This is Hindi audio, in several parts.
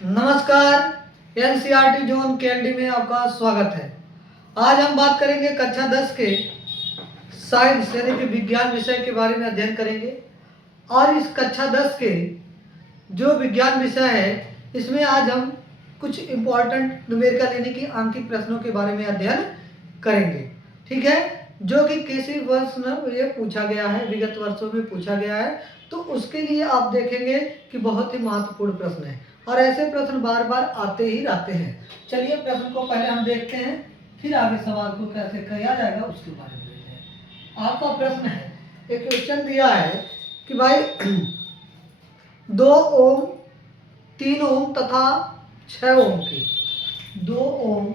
नमस्कार। एनसीईआरटी जोन केएलडी में आपका स्वागत है। आज हम बात करेंगे कक्षा 10 के साइंस यानी कि विज्ञान विषय के बारे में अध्ययन करेंगे। और इस कक्षा 10 के जो विज्ञान विषय है इसमें आज हम कुछ इम्पोर्टेंट न्यूमेरिकल यानी कि अंकित प्रश्नों के बारे में अध्ययन करेंगे। ठीक है, जो कि किसी वर्ष में ये पूछा गया है, विगत वर्षों में पूछा गया है, तो उसके लिए आप देखेंगे कि बहुत ही महत्वपूर्ण प्रश्न है और ऐसे प्रश्न बार बार आते ही रहते हैं। चलिए प्रश्न को पहले हम देखते हैं, फिर आगे सवाल को कैसे किया जाएगा उसके बारे में देखते हैं। आपका प्रश्न है, एक क्वेश्चन दिया है कि भाई 2 ओम, 3 ओम तथा 6 ओम की 2 ओम,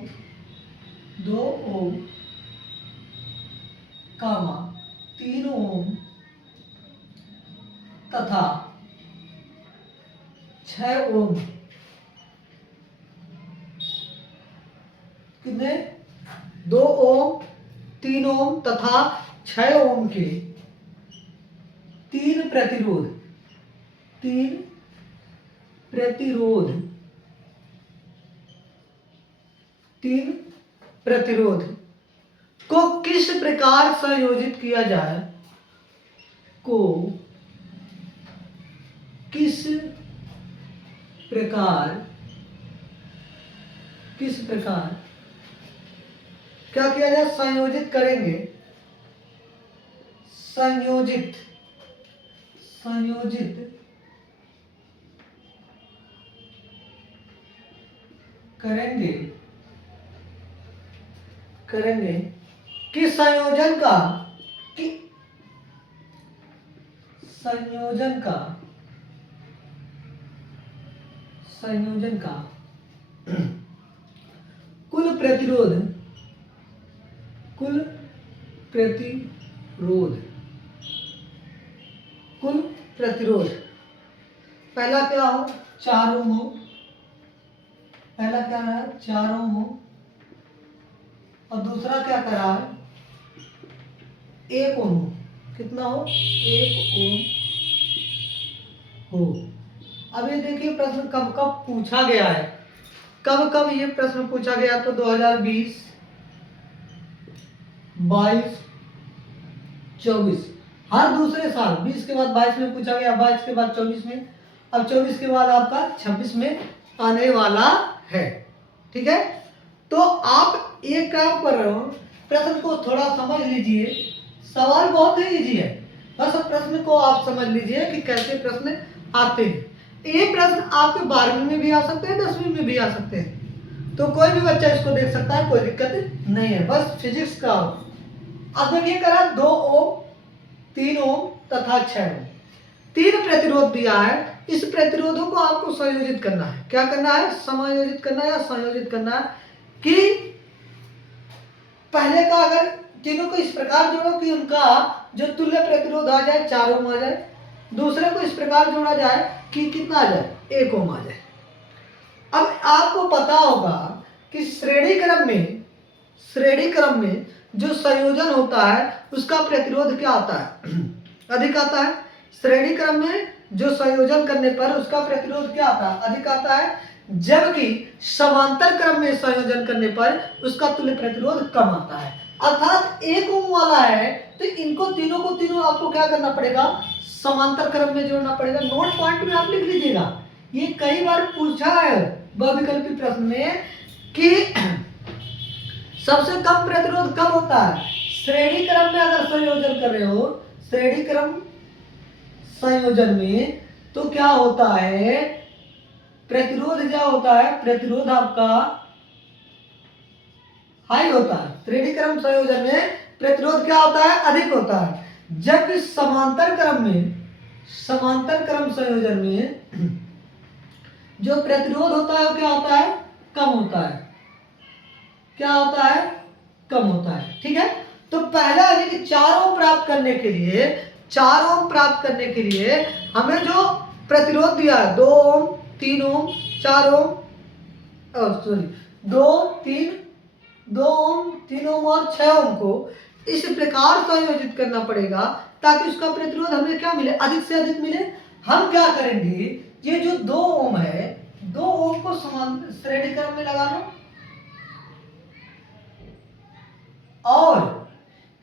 3 ओम तथा 6 ओम कितने 2 ओम, 3 ओम तथा 6 ओम के तीन प्रतिरोध को किस प्रकार संयोजित किया जाए, किस प्रकार क्या किया जाए, संयोजित करेंगे, संयोजित करेंगे कि संयोजन का कुल प्रतिरोध पहला क्या हो 4 ओम हो, पहला क्या है 4 ओम हो और दूसरा क्या करा है 1 ओम हो। कितना हो 1 ओम हो। अब ये देखिए प्रश्न कब कब पूछा गया है, कब ये प्रश्न पूछा गया, तो 2020, 22, 24, हर दूसरे साल 20 के बाद 22 में पूछा गया, 22 के बाद 24 में, अब 24 के बाद आपका 26 में आने वाला है। ठीक है, तो आप एक काम कर रहे हो, प्रश्न को थोड़ा समझ लीजिए, सवाल बहुत ही इजी है, बस प्रश्न को आप समझ लीजिए कि कैसे प्रश्न आते हैं। ये प्रश्न आपके 12वीं में भी आ सकते हैं, 10वीं में भी आ सकते हैं, तो कोई भी बच्चा इसको देख सकता है, कोई दिक्कत नहीं है, बस फिजिक्स का। अब देखिए करा 2 ओम, 3 ओम तथा 6 ओम, 3 प्रतिरोध दिया है। इस प्रतिरोधों को आपको संयोजित करना है। क्या करना है, समायोजित करना है या संयोजित करना है कि पहले का अगर तीनों को इस प्रकार जोड़ो कि उनका जो तुल्य प्रतिरोध आ जाए 4 ओम आ जाए, दूसरे को इस प्रकार जोड़ा जाए कि कितना आ जाए 1 ओम आ जाए। अब आपको पता होगा कि श्रेणी क्रम में जो संयोजन होता है उसका प्रतिरोध क्या आता है अधिक आता है। श्रेणी क्रम में जो संयोजन करने पर उसका प्रतिरोध क्या आता है, अधिक आता है, जबकि समांतर क्रम में संयोजन करने पर उसका तुल्य प्रतिरोध कम आता है। अर्थात 1 ओम वाला है तो इनको तीनों आपको क्या करना पड़ेगा, समांतर क्रम में जोड़ना पड़ेगा। नोट पॉइंट में आप लिख लीजिएगा, ये कई बार पूछा है बहुविकल्पी प्रश्न में कि सबसे कम प्रतिरोध कब होता है, श्रेणी क्रम में अगर संयोजन कर रहे हो, श्रेणी क्रम संयोजन में, तो क्या होता है प्रतिरोध, क्या होता है प्रतिरोध आपका हाई होता है। श्रेणी क्रम संयोजन में प्रतिरोध क्या होता है, अधिक होता है, जबकि समांतर क्रम संयोजन में जो प्रतिरोध होता है वो क्या होता है, कम होता है। क्या होता है, कम होता है। ठीक है, तो पहला है कि 4 ओम प्राप्त करने के लिए हमें जो प्रतिरोध दिया है 2 ओम, 3 ओम, 4 ओम, 2 ओम, 3 ओम और 6 ओम को इस प्रकार संयोजित करना पड़ेगा ताकि उसका प्रतिरोध हमें क्या मिले, अधिक से अधिक मिले। हम क्या करेंगे, ये जो 2 ओम है 2 ओम को समान श्रेणी क्रम में लगा लो और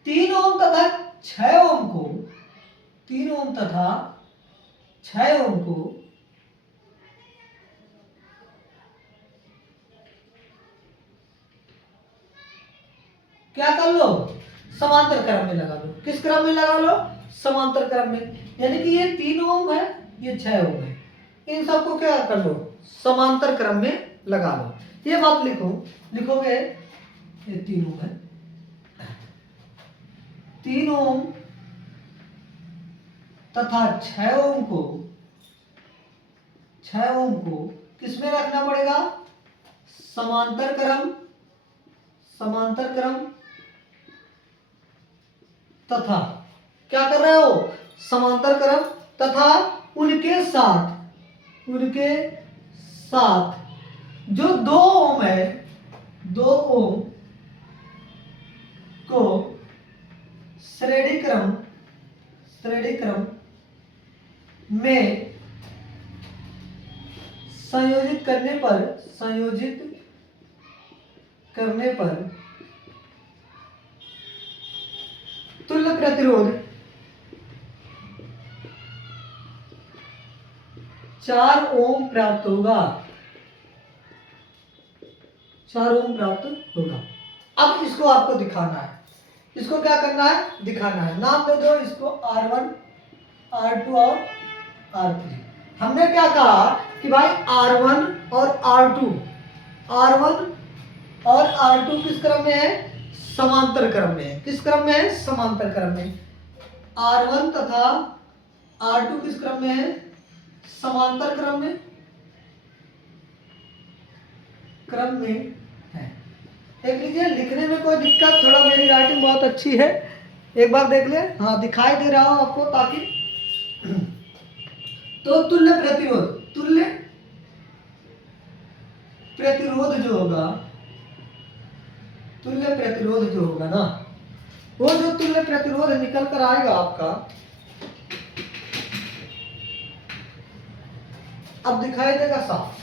3 ओम तथा 6 ओम को 3 ओम तथा 6 ओम को क्या कर लो, समांतर क्रम में लगा लो। किस क्रम में लगा लो, समांतर क्रम में। यानी कि ये 3 ओम है, ये 6 ओम है, इन सबको क्या कर लो, समांतर क्रम में लगा लो। ये बात लिखो, लिखोगे ये 3 ओम है, 3 ओम तथा 6 ओम को 6 ओम को किसमें रखना पड़ेगा, समांतर क्रम, समांतर क्रम तथा क्या कर रहे हो, समांतर क्रम तथा उनके साथ, उनके साथ जो 2 ओम है, 2 ओम को श्रेणी क्रम, श्रेणी क्रम में संयोजित करने पर, संयोजित करने पर तुल्य प्रतिरोध 4 ओम प्राप्त होगा, 4 ओम प्राप्त होगा। अब इसको आपको दिखाना है, इसको क्या करना है, दिखाना है। नाम दे दो इसको R1, R2 और R3। हमने क्या कहा कि भाई R1 और R2, R1 और R2 किस क्रम में है, समांतर क्रम में है। किस क्रम में है, समांतर क्रम में। R1 तथा R2 किस क्रम में है, समांतर क्रम में, क्रम में है। देख लीजिए, लिखने में कोई दिक्कत, थोड़ा मेरी राइटिंग बहुत अच्छी है, एक बार देख ले। हाँ, दिखाई दे रहा हो आपको, ताकि तो तुल्य प्रतिरोध, तुल्य प्रतिरोध जो होगा, तुल्य प्रतिरोध जो होगा ना, वो जो तुल्य प्रतिरोध निकल कर आएगा आपका, अब दिखाई देगा साफ,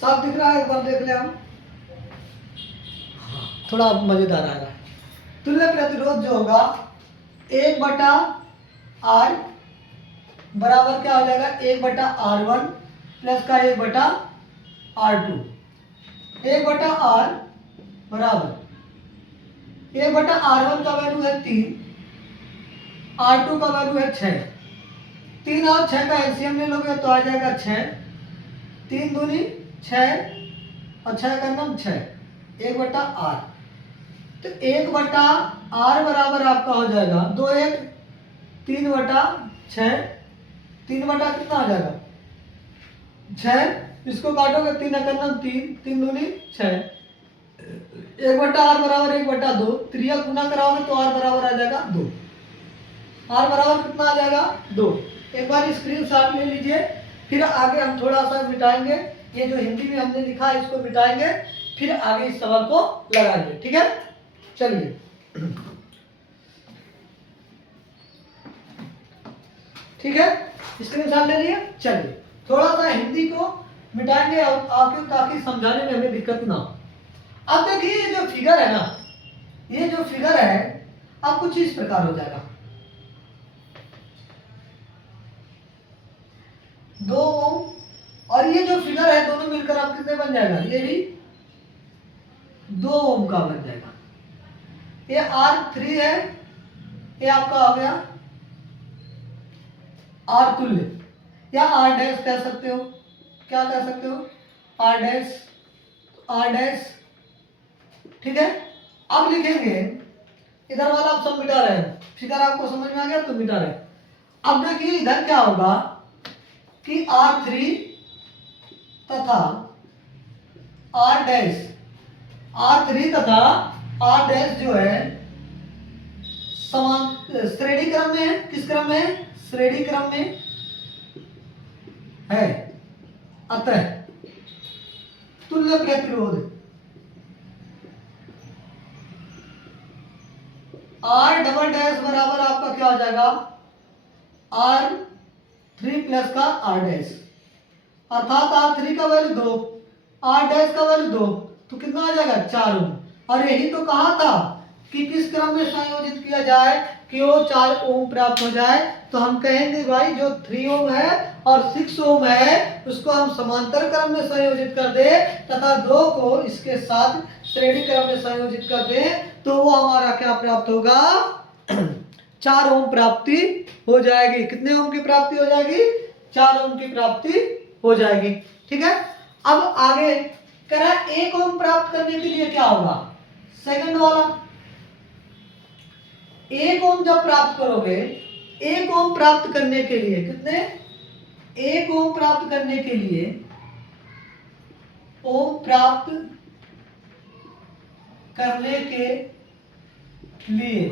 साफ दिख रहा है, एक बार देख ले हम, थोड़ा मजेदार आएगा। तुल्य प्रतिरोध जो होगा 1/R बराबर क्या हो जाएगा, 1/R1 प्लस का 1/R2। 1/R बराबर 1/R1 का वैल्यू है 3, R2 का वैल्यू है 6। 3 और 6 का एलसीएम ले लोगे तो आ जाएगा 6, 3 दूनी 6 और 6 का नम 6, 1/R। तो 1/R बराबर आपका हो जाएगा 2 1 3/6, 3 बटा कितना आ जाएगा 6, इसको काटोगे 3 का नम 3, 3 दूनी 6, 1/R बराबर 1/2, त्रिया गुना कराओगे तो R बराबर आ जाएगा 2। R बराबर कितना आ जाएगा 2। एक बार स्क्रीनशॉट ले लीजिए, फिर आगे हम थोड़ा सा मिटाएंगे, ये जो हिंदी में हमने लिखा है इसको मिटाएंगे, फिर आगे इस सवाल को लगाएंगे। ठीक है, चलिए। ठीक है, स्क्रीनशॉट ले लिए। चलिए थोड़ा सा हिंदी को मिटाएंगे आपके, ताकि समझाने में हमें दिक्कत ना हो। अब देखिए, ये जो फिगर है ना, ये जो फिगर है अब कुछ इस प्रकार हो जाएगा, 2 ओम और ये जो फिगर है दोनों मिलकर अब कितने बन जाएगा, ये भी 2 ओम का बन जाएगा। ये R3 है, ये आपका हो गया R तुल्य, या R डैश कह सकते हो, क्या कह सकते हो, R डैश, R डैश। ठीक है, अब लिखेंगे, इधर वाला आप सब मिटा रहे हैं, फिगर आपको समझ में आ गया तो मिटा रहे। अब देखिए इधर क्या होगा कि R3 तथा R डैश, R3 तथा R डैश जो है समान श्रेणी क्रम में है। किस क्रम में है, श्रेणी क्रम में है। अतः तुल्य प्रतिरोध R डबल डैश बराबर आपका क्या हो जाएगा, R3 प्लस का R डैश। अर्थात R3 का वैल्यू 2, R डैश का वैल्यू 2, तो कितना आ जाएगा 4 ओम। और यही तो कहा था कि किस क्रम में संयोजित किया जाए कि वो 4 ओम प्राप्त हो जाए। तो हम कहेंगे भाई जो 3 ओम है और 6 ओम है उसको हम समांतर क्रम में संयोजित कर दे तथा 2 को इसके साथ श्रेणी क्रम में संयोजित कर दे तो वो हमारा क्या प्राप्त होगा 4 ओम प्राप्ति हो जाएगी। कितने ओम की प्राप्ति हो जाएगी 4 ओम की प्राप्ति हो जाएगी। ठीक है, अब आगे करा 1 ओम प्राप्त करने के लिए क्या होगा सेकंड वाला 1 ओम जब प्राप्त करोगे 1 ओम प्राप्त करने के लिए कितने 1 ओम प्राप्त करने के लिए ओम प्राप्त करने के लिए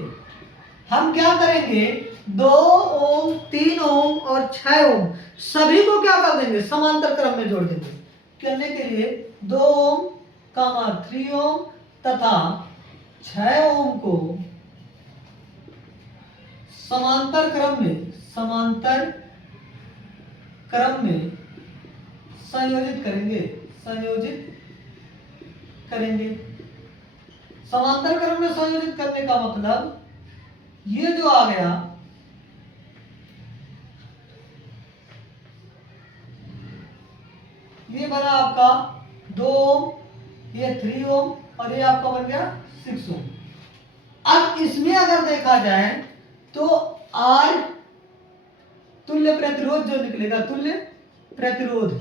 हम क्या करेंगे 2 ओम 3 ओम और 6 ओम सभी को क्या कर देंगे समांतर क्रम में जोड़ देंगे। करने के लिए 2 ओम 3 ओम तथा 6 ओम को समांतर क्रम में संयोजित करेंगे। समांतर क्रम में संयोजित करने का मतलब ये जो आ गया ये बना आपका 2 ओम, ये 3 ओम और ये आपका बन गया 6 ओम। अब इसमें अगर देखा जाए तो R तुल्य प्रतिरोध जो निकलेगा तुल्य प्रतिरोध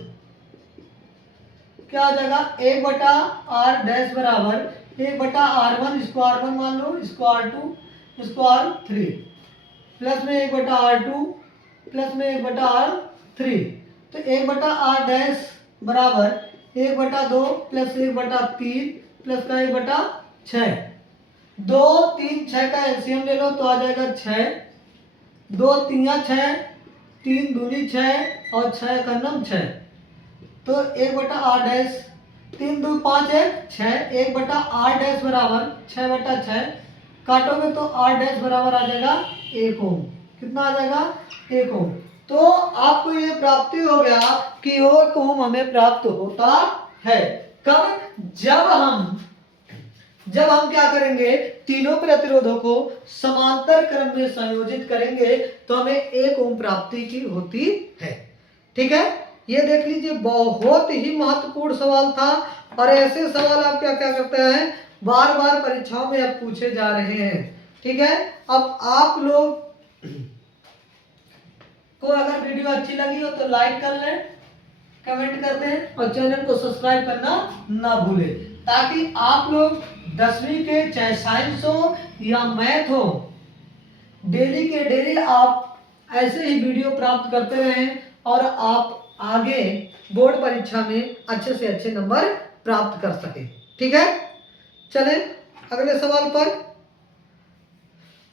क्या आ जाएगा 1/R डैश बराबर 1/R1 इसको R1 मान लो इसको R2 इसको R3 प्लस में 1/R2 प्लस में 1/R3 तो 1/R डैश बराबर 1/2 प्लस 1/3 प्लस का 1/6 2 3 6 का एलसीएम ले लो तो आ जाएगा 6 2 3 6 3 दूनी 6 और 6 का नम 6 तो 1/R डैश 3 2 5 1 6 1/R डैश बराबर 6/6 काटोगे तो R डैश बराबर आ जाएगा 1 ओम। कितना आ जाएगा 1 ओम। तो आपको ये प्राप्ति हो गया कि 1 ओम हमें प्राप्त होता है। कब जब हम क्या करेंगे तीनों प्रतिरोधों को समांतर क्रम में संयोजित करेंगे तो हमें 1 ओम प्राप्ति की होती है। ठीक है, ये देख लीजिए बहुत ही महत्वपूर्ण सवाल था और ऐसे सवाल आप क्या करते हैं बार बार परीक्षाओं में अब पूछे जा रहे हैं। ठीक है, अब आप लोग को अगर वीडियो अच्छी लगी हो तो लाइक कर लें, कमेंट कर दें और चैनल को सब्सक्राइब करना ना भूलें ताकि आप लोग 10वीं के चाहे साइंस हो या मैथ हो डेली के डेली आप ऐसे ही वीडियो प्राप्त करते रहें और आप आगे बोर्ड परीक्षा में अच्छे से अच्छे नंबर प्राप्त कर सके। ठीक है, चलें अगले सवाल पर।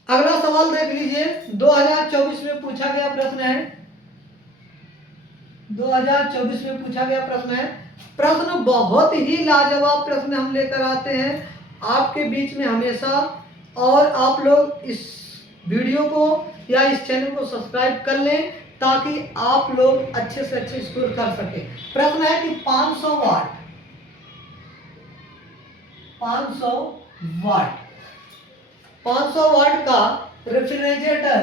अगला सवाल देख लीजिए 2024 में पूछा गया प्रश्न है। 2024 में पूछा गया प्रश्न है। प्रश्न बहुत ही लाजवाब प्रश्न हम लेकर आते हैं आपके बीच में हमेशा और आप लोग इस वीडियो को या इस चैनल को सब्सक्राइब कर लें ताकि आप लोग अच्छे से अच्छे स्कोर कर सके। प्रश्न है कि 500 वाट का रेफ्रिजरेटर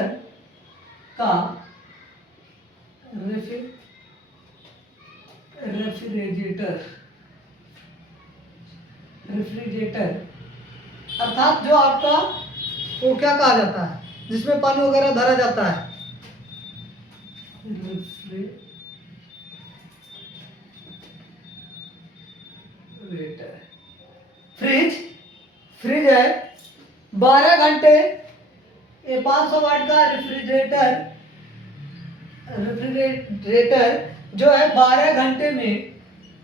अर्थात जो आपका वो क्या कहा जाता है जिसमें पानी वगैरह धरा जाता है फ्रिज है 12 घंटे। ये 500 वाट का रेफ्रिजरेटर जो है 12 घंटे में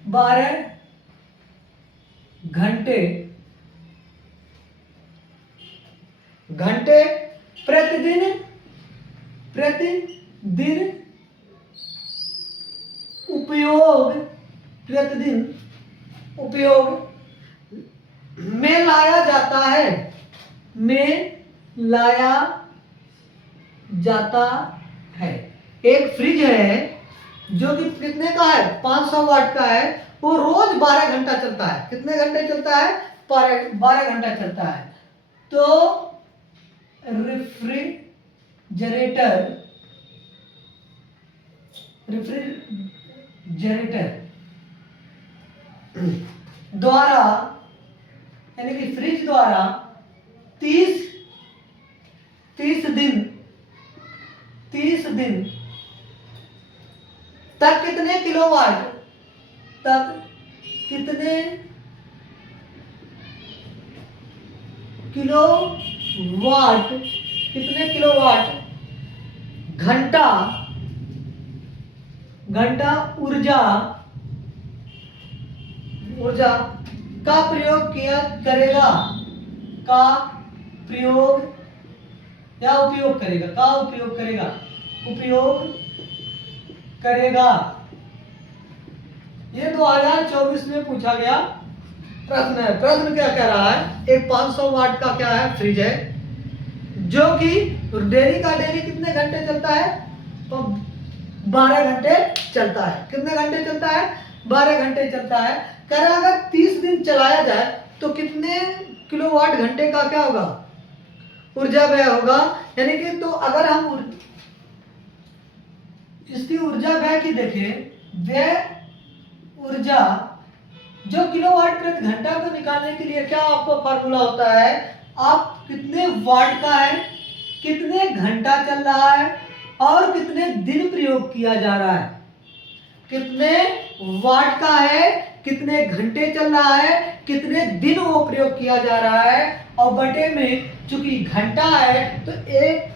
12 घंटे प्रतिदिन उपयोग में लाया जाता है। एक फ्रिज है जो कि कितने का है, 500 वाट का है, वो रोज 12 घंटा चलता है। कितने घंटे चलता है, 12 घंटा चलता है। तो रेफ्रिजरेटर द्वारा, यानी कि फ्रिज द्वारा 30 दिन तक कितने किलोवाट तक कितने किलोवाट घंटा ऊर्जा का प्रयोग किया करेगा, का प्रयोग या उपयोग करेगा, का उपयोग करेगा। ये 2024 में पूछा गया प्रश्न है। प्रश्न क्या कह रहा है, एक 500 वाट का क्या है, फ्रिज है, जो कि डेली का डेली कितने घंटे चलता है, तो 12 घंटे चलता है। कितने घंटे चलता है, 12 घंटे चलता है। कह रहा अगर 30 दिन चलाया जाए तो कितने किलोवाट घंटे का क्या होगा, ऊर्जा व्यय होगा। यानी कि तो अगर हम इसकी ऊर्जा व्यय की देखें, व्यय ऊर्जा जो किलोवाट प्रति घंटा को निकालने के लिए क्या आपको फार्मूला होता है, आप कितने वाट का है, कितने घंटा चल रहा है और कितने दिन प्रयोग किया जा रहा है, कितने वाट का है, कितने घंटे चल रहा है, कितने दिन वो प्रयोग किया जा रहा है, और बटे में चूंकि घंटा है तो 1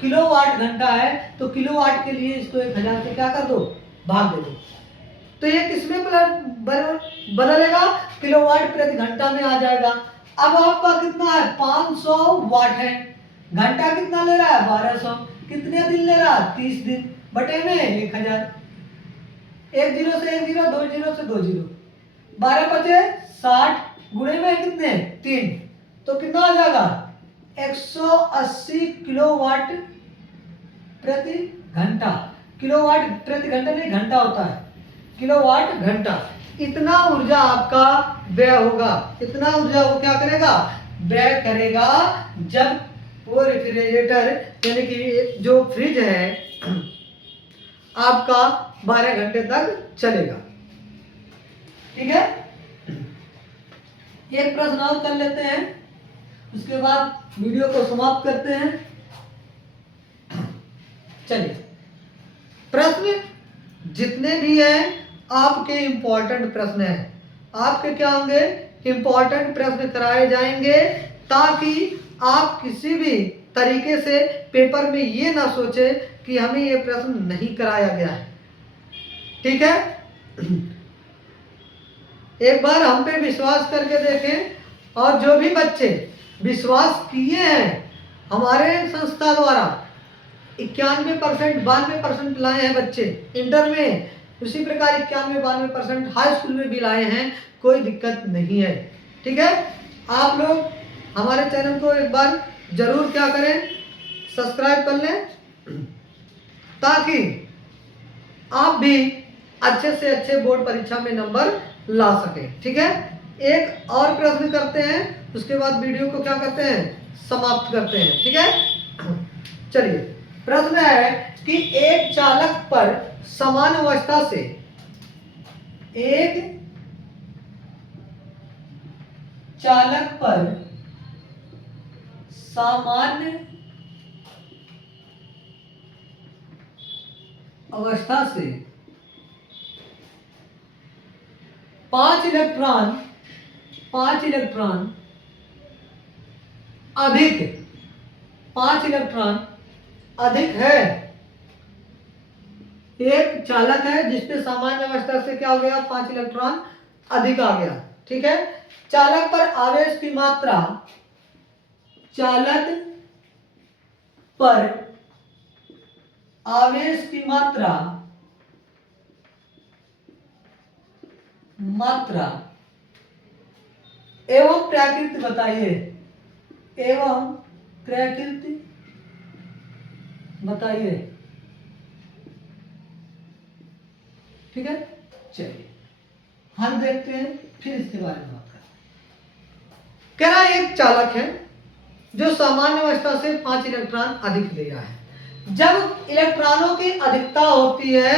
किलोवाट घंटा है, तो किलोवाट के लिए इसको 1000 से क्या कर दो, भाग दे दो। तो ये किसमें बदलेगा, किलोवाट प्रति घंटा में आ जाएगा। अब आपका कितना है, 500 वाट है, घंटा कितना ले रहा है, 1200, कितने दिन ले रहा है, 30 दिन, बटे में 1000, 1 जीरो से 1 जीरो, 2 जीरो से 2 जीरो, 12 बचे 60, गुणे में कितने 3, तो कितना आ जाएगा 180 किलोवाट प्रति घंटा। किलोवाट प्रति घंटा नहीं, घंटा होता है, किलोवाट घंटा। इतना ऊर्जा आपका व्यय होगा, इतना ऊर्जा वो क्या करेगा, व्यय करेगा, जब वो रेफ्रिजरेटर यानी कि जो फ्रिज है आपका 12 घंटे तक चलेगा। ठीक है, एक प्रश्न और कर लेते हैं, उसके बाद वीडियो को समाप्त करते हैं। चलिए, प्रश्न जितने भी हैं आपके इंपॉर्टेंट प्रश्न हैं, आपके क्या होंगे, इंपॉर्टेंट प्रश्न कराए जाएंगे, ताकि आप किसी भी तरीके से पेपर में ये ना सोचे कि हमें ये प्रश्न नहीं कराया गया है। ठीक है, एक बार हम पे विश्वास करके देखें, और जो भी बच्चे विश्वास किए हैं हमारे संस्था द्वारा, 91%, 92% लाए हैं बच्चे इंटर में, उसी प्रकार 91-92% हाई स्कूल में भी लाए हैं, कोई दिक्कत नहीं है। ठीक है, आप लोग हमारे चैनल को एक बार जरूर क्या करें, सब्सक्राइब कर लें, ताकि आप भी अच्छे से अच्छे बोर्ड परीक्षा में नंबर ला सके। ठीक है, एक और प्रश्न करते हैं, उसके बाद वीडियो को क्या करते हैं, समाप्त करते हैं। ठीक है, चलिए, प्रश्न है कि एक चालक पर समान अवस्था से, एक चालक पर सामान्य अवस्था से 5 इलेक्ट्रॉन अधिक, 5 इलेक्ट्रॉन अधिक है। एक चालक है जिसपे सामान्य अवस्था से क्या हो गया, 5 इलेक्ट्रॉन अधिक आ गया। ठीक है, चालक पर आवेश की मात्रा, चालक पर आवेश की मात्रा एवं प्रकृति बताइए, एवं प्रकृति बताइए। ठीक है, चलिए हल देखते हैं, फिर इसके बारे में बात करें। कह रहा है एक चालक है जो सामान्य अवस्था से 5 इलेक्ट्रॉन अधिक ले रहा है। जब इलेक्ट्रॉनों की अधिकता होती है,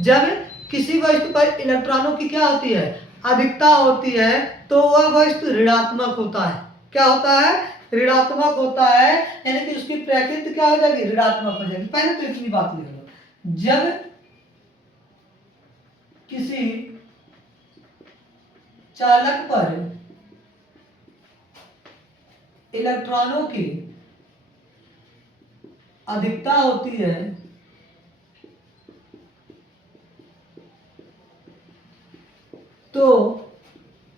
जब किसी वस्तु पर इलेक्ट्रॉनों की क्या होती है, अधिकता होती है, तो वह वस्तु ऋणात्मक होता है। क्या होता है, ऋणात्मक होता है, यानी कि उसकी प्रकृति क्या हो जाएगी, ऋणात्मक हो जाएगी। पहले तो इतनी बात लिख लो, जब किसी चालक पर इलेक्ट्रॉनों की अधिकता होती है, तो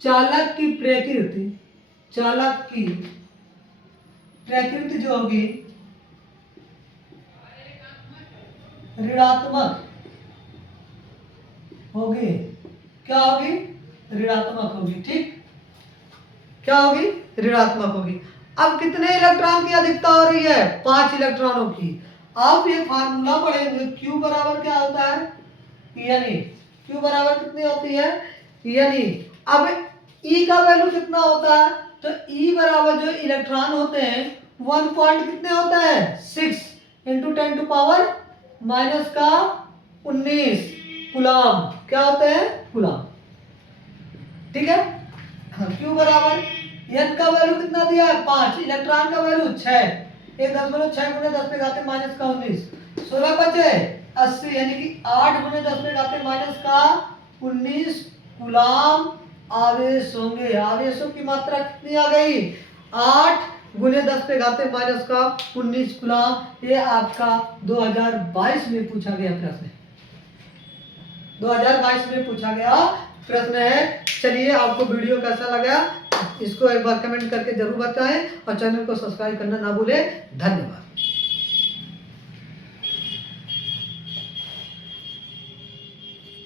चालक की प्रकृति जो होगी ऋणात्मक होगी। क्या होगी, ऋणात्मक होगी। ठीक, क्या होगी, ऋणात्मक होगी। अब कितने इलेक्ट्रॉन की अधिकता हो रही है, 5 इलेक्ट्रॉनों की। अब ये फार्मूला पढ़ेंगे, Q बराबर क्या होता है, यानी Q बराबर कितनी होती है, यानी अब E का वैल्यू कितना होता है, तो E बराबर जो इलेक्ट्रॉन होते हैं 1 पॉइंट कितने होता है, 6 इंटू 10 टू पावर माइनस का 19 कूलम। क्या होते हैं, कूलम। ठीक है, Q बराबर N का वैल्यू कितना दिया है, 5, इलेक्ट्रॉन का वैल्यू 6, 1.6 गुणे 10 पे घाते माइनस का 19, 16 बचे 80, यानी कि 8 गुणे 10 पे घाते माइनस का 19 कूलम आवेश होंगे। आवेशों की मात्रा कितनी आ गई, 8 गुणे 10 पे घाते माइनस का 19 कूलम। ये आपका 2022 में पूछा गया प्रश्न, 2022 में पूछा गया प्रश्न है। चलिए, आपको वीडियो कैसा लगा इसको एक बार कमेंट करके जरूर बताएं और चैनल को सब्सक्राइब करना ना भूलें। धन्यवाद।